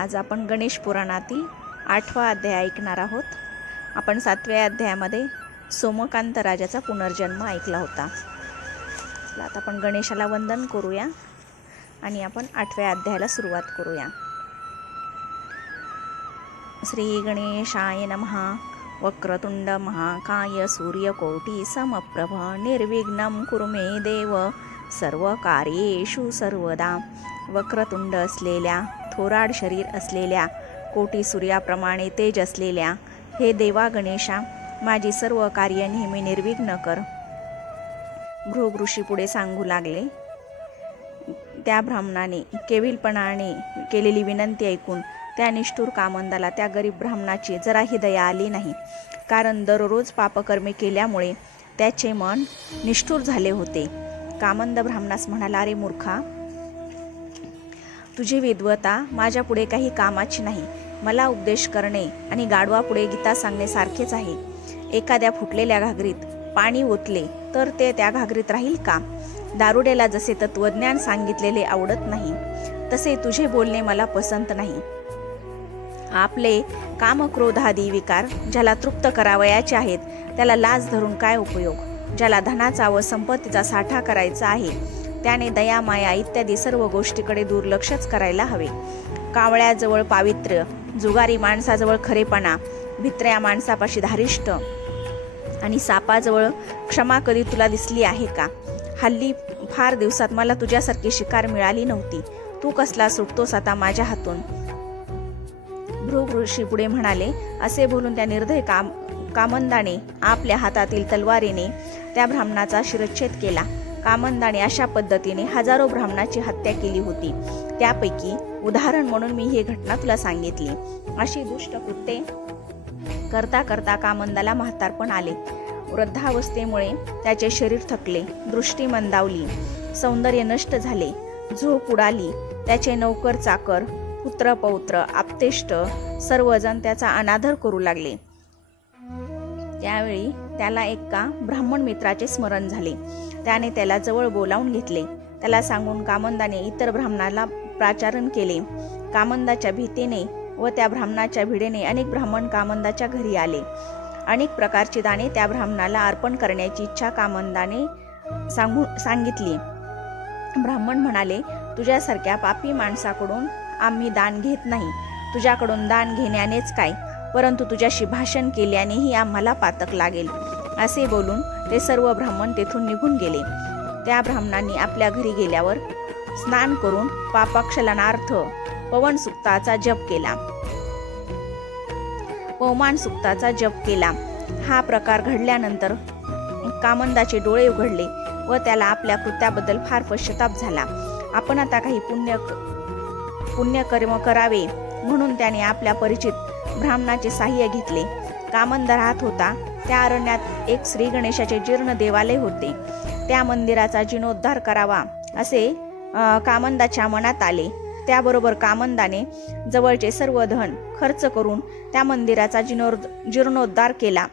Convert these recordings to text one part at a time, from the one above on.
आज आपण गणेश पुराणातील 8वा अध्याय ऐकणार आहोत। आपण 7व्या अध्यायामध्ये सोमकांत राजाचा पुनर्जन्म ऐकला होता। आता आपण गणेशाला वंदन करूया आणि आपण 8व्या अध्यायाला सुरुवात करूया। श्री गणेशाय नमः। वक्रतुंड महाकाय सूर्यकोटि समप्रभ निर्विघ्नं कुरु मे देव सर्वकार्येषु सर्वदा। वक्रतुंड असलेल्या, थोराड शरीर असलेल्या, कोटी सूर्याप्रमाणे तेज असलेल्या हे देवा गणेशा, माझी सर्व कार्य नेहमी निर्विघ्न कर। भृग ऋषी पुढे सांगू लागले। त्या ब्राह्मणाने केविलपणाने केलेली विनंती ऐकून त्या निष्ठुर कामंदाला त्या गरीब ब्राह्मणाची जराही दया आली नाही, कारण दररोज पापकर्मे केल्यामुळे त्याचे मन निष्ठुर झाले होते। कामंद ब्राह्मणास म्हणाला, अरे मूर्खा, तुझी विद्वत्ता माझ्या पुढे काही कामाची नाही। मला उपदेश करणे आणि गाढवापुढे गीता सांगणे सारखेच आहे। एखाद्या फुटलेल्या घागरीत पाणी ओतले तर ते त्या घागरीत राहील का? दारुड्याला जसे तत्वज्ञान सांगितलेले आवडत नाही, तसे तुझे बोलणे मला पसंत नाही। आपले कामक्रोधादी विकार ज्याला तृप्त करावयाचे आहेत, त्याला लाज धरून काय उपयोग? ज्याला धनाचा व संपत्तीचा साठा करायचा आहे, त्याने दया माया इत्यादी सर्व गोष्टीकडे दुर्लक्षच करायला हवे। कावळ्याजवळ पावित्र्य, जुगारी माणसाजवळ खरेपणा, भित्र्या माणसापाशी धारिष्ट आणि सापाजवळ क्षमा कधी तुला दिसली आहे का? हल्ली फार दिवसात मला तुझ्यासारखी शिकार मिळाली नव्हती। तू कसला सुटतोस आता माझ्या हातून? भृग ऋषी पुढे म्हणाले, असे बोलून त्या निर्दय कामंदाने आपल्या हातातील तलवारीने त्या ब्राह्मणाचा शिरच्छेद केला। कामंदाने अशा पद्धतीने हजारो ब्राह्मणाची हत्या केली होती। त्यापैकी उदाहरण म्हणून मी ही घटना तुला सांगितली। अशी दुष्ट कृत्ये करता करता कामंदाला म्हातारपण आले। वृद्धावस्थेमुळे त्याचे शरीर थकले, दृष्टी मंदावली, सौंदर्य नष्ट झाले, झोप उडाली। त्याचे नौकर चाकर, पुत्र पौत्र, आप्तेष्ट सर्वजण त्याचा अनादर करू लागले। त्यावेळी त्याला एका ब्राह्मण मित्राचे स्मरण झाले। त्याने त्याला जवळ बोलावून घेतले। त्याला सांगून कामंदाने इतर ब्राह्मणाला प्राचारण केले। कामंदाच्या भीतीने व त्या ब्राह्मणाच्या भिडेने अनेक ब्राह्मण कामंदाच्या घरी आले। अनेक प्रकारची दाने त्या ब्राह्मणाला अर्पण करण्याची इच्छा कामंदाने सांगितली। ब्राह्मण म्हणाले, तुझ्यासारख्या पापी माणसाकडून आम्ही दान घेत नाही। तुझ्याकडून दान घेण्यानेच काय, परंतु तुझ्याशी भाषण केल्यानेही आम्हाला पातक लागेल। असे बोलून ते सर्व ब्राह्मण तेथून निघून गेले। त्या ब्राह्मणांनी आपल्या घरी गेल्यावर स्नान करून पापक्षालनार्थ पवन सुक्ताचा जप केला। पवमान सुक्ताचा जप केला। हा प्रकार घडल्यानंतर कामंदाचे डोळे उघडले व त्याला आपल्या कृत्याबद्दल फार पश्चाताप झाला। आपण आता काही पुण्यकर्म करावे म्हणून त्याने आपल्या परिचित ब्राह्मणाचे साह्य घेतले। कामंद राहत होता त्या अरण्यात एक श्री गणेशाचे जीर्ण देवालय होते। त्या मंदिराचा जीर्णोद्धार करावा असे कामंदाच्या मनात आले। त्याबरोबर कामंदाने जवळचे सर्व धन खर्च करून त्या मंदिराचा जीर्णोद्धार केला।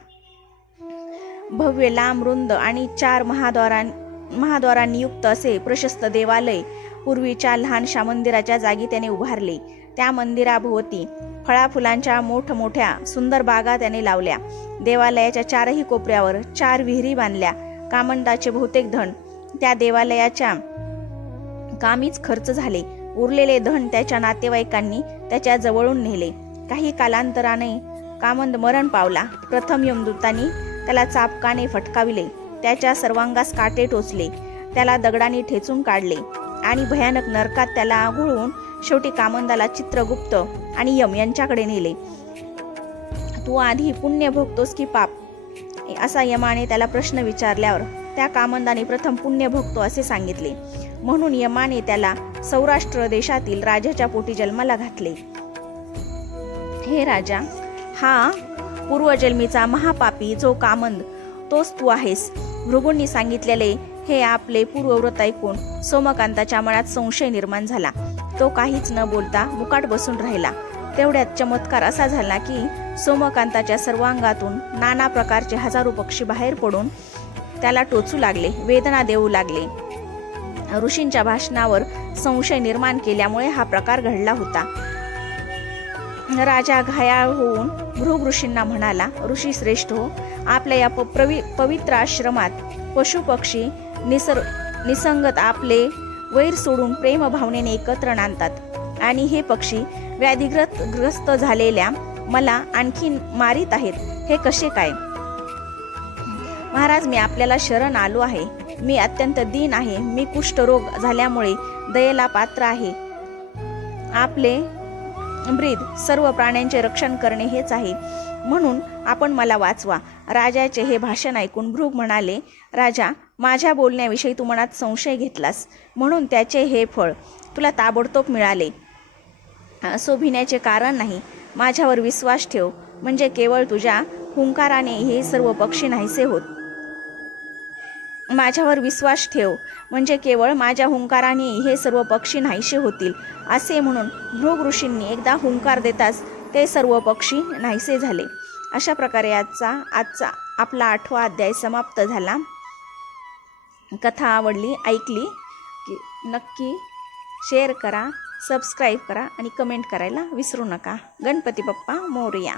भव्य, लांब, रुंद आणि 4 महाद्वारांनी युक्त असे प्रशस्त देवालय पूर्वीच्या लहानशा मंदिराच्या जागी त्याने उभारले। त्या मंदिराभोवती फळाफुलांच्या मोठमोठ्या सुंदर बागा त्याने लावल्या। देवालयाच्या 4ही कोपऱ्यावर 4 विहिरी बांधल्या। कामंदाचे बहुतेक धन त्या देवालयाच्या कामीच खर्च झाले। उरलेले धन त्याच्या नातेवाईकांनी त्याच्या जवळून नेले। काही कालांतराने कामंद मरण पावला। प्रथम यमदूतांनी त्याला चाबकाने फटकाविले, त्याच्या सर्वांगास काटे टोचले, त्याला दगडाने ठेचून काढले आणि भयानक नरकात त्याला आघळून शेवटी कामंदाला चित्रगुप्त आणि यम यांच्याकडे नेले। तू आधी पुण्य भोगतोस की पाप, असा यमाने त्याला प्रश्न विचारल्यावर त्या कामंदाने प्रथम पुण्य भोगतो असे सांगितले। म्हणून यमाने त्याला सौराष्ट्र देशातील राजाच्या पोटी जन्माला घातले। हे राजा, हा पूर्वजन्मीचा महापापी जो कामंद, तोच तू आहेस। भृगूंनी सांगितलेले हे आपले पूर्वव्रत ऐकून सोमकांताच्या मनात संशय निर्माण झाला। तो काहीच न बोलता मुकाट बसून राहिला। तेवढ्यात चमत्कार असा झाला की सोमकांताच्या सर्वांगातून नाना प्रकारचे हजारो पक्षी बाहेर पडून त्याला टोचू लागले, वेदना देऊ लागले। ऋषींच्या भाषणावर संशय निर्माण केल्यामुळे हा प्रकार घडला होता। राजा घायाळ होऊन भृग ऋषींना म्हणाला, ऋषी श्रेष्ठ हो, आपल्या या पवित्र आश्रमात पशुपक्षी निसंगत आपले वैर सोडून प्रेम भावनेने एकत्र नांदतात आणि हे पक्षी व्याधिग्रस्त झालेल्या मला आणखीन मारित आहेत, हे कसे काय? महाराज, मी आपल्याला शरण आलो आहे. मी अत्यंत दीन आहे. मी कुष्ठरोग झाल्यामुळे दयेला पात्र आहे. आपले ब्रीद सर्व प्राण्यांचे रक्षण करणे हेच आहे, म्हणून आपण मला वाचवा. राजाचे हे भाषण ऐकून भृग म्हणाले, राजा, माझ्या बोलण्याविषयी तू मनात संशय घेतलास, म्हणून त्याचे हे फळ तुला ताबडतोब मिळाले. असो भिण्याचे कारण नाही. माझ्यावर विश्वास ठेव, म्हणजे केवळ तुझ्या हुंकाराने हे सर्व पक्षी नाहीसे होत. माझ्यावर विश्वास ठेव, म्हणजे केवळ माझ्या हुंकाराने हे सर्व पक्षी नाहीसे होतील. असे म्हणून भृग ऋषींनी एकदा हुंकार देताच ते सर्व पक्षी नाहीसे झाले. अशा प्रकारे आजचा आपला 8वा अध्याय समाप्त झाला. कथा आवडली, ऐकली की नक्की शेअर करा, सबस्क्राईब करा आणि कमेंट करायला विसरू नका. गणपती बाप्पा मोरया.